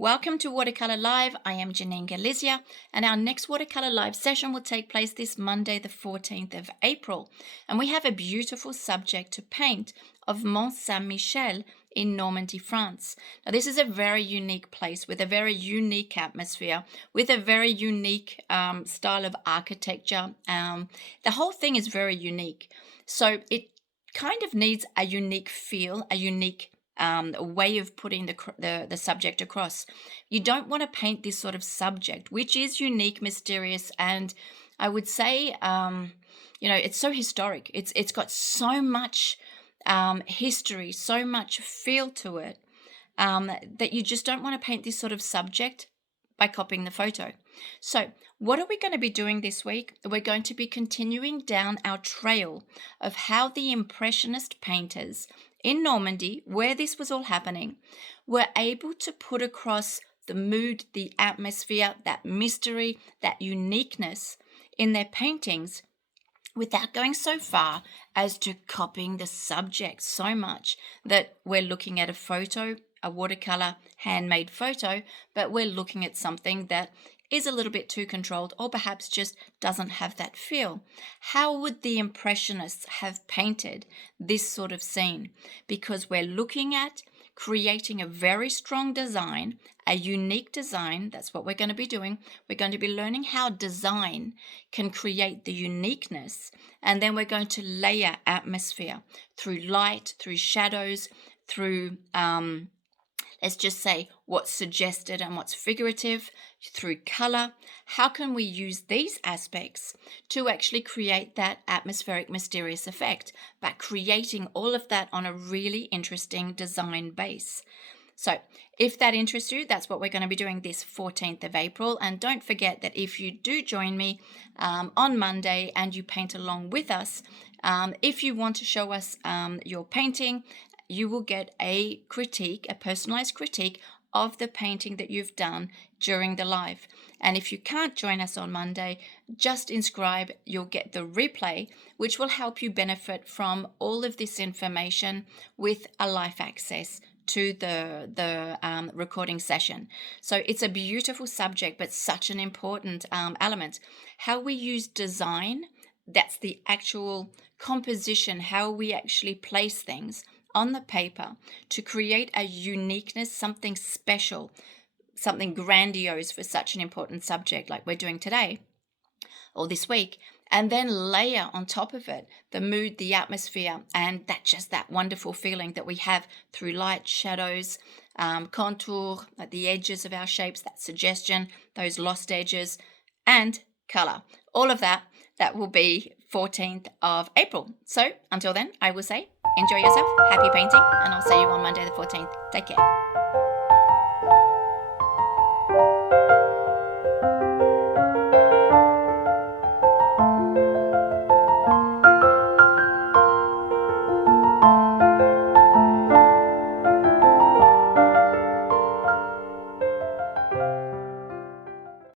Welcome to Watercolour Live. I am JANINE GALLIZIA, and our next Watercolour Live session will take place this Monday, the 14th of April. And we have a beautiful subject to paint of Mont Saint-Michel in Normandy, France. Now, this is a very unique place with a very unique atmosphere, with a very unique style of architecture. The whole thing is very unique. So it kind of needs a unique feel, a unique a way of putting the subject across. You don't want to paint this sort of subject, which is unique, mysterious, and I would say, it's so historic. It's got so much history, so much feel to it, that you just don't want to paint this sort of subject by copying the photo. So what are we going to be doing this week? We're going to be continuing down our trail of how the Impressionist painters in Normandy, where this was all happening, were able to put across the mood, the atmosphere, that mystery, that uniqueness in their paintings without going so far as to copying the subject so much that we're looking at a photo, a watercolor handmade photo, but we're looking at something that is a little bit too controlled or perhaps just doesn't have that feel. How would the Impressionists have painted this sort of scene? Because we're looking at creating a very strong design, a unique design. That's what we're going to be doing. We're going to be learning how design can create the uniqueness, and then we're going to layer atmosphere through light, through shadows, through let's just say what's suggested and what's figurative, through color. How can we use these aspects to actually create that atmospheric, mysterious effect by creating all of that on a really interesting design base? So if that interests you, that's what we're going to be doing this 14th of April. And don't forget that if you do join me on Monday and you paint along with us, if you want to show us your painting, you will get a critique, a personalized critique of the painting that you've done during the live. And if you can't join us on Monday, just inscribe. You'll get the replay, which will help you benefit from all of this information with a live access to the recording session. So it's a beautiful subject, but such an important element. How we use design, that's the actual composition, how we actually place things on the paper to create a uniqueness, something special, something grandiose for such an important subject like we're doing today or this week, and then layer on top of it the mood, the atmosphere, and that wonderful feeling that we have through light, shadows, contour at the edges of our shapes, that suggestion, those lost edges, and color. All of that will be 14th of April. So until then, I will say, enjoy yourself, happy painting, and I'll see you on Monday the 14th. Take care.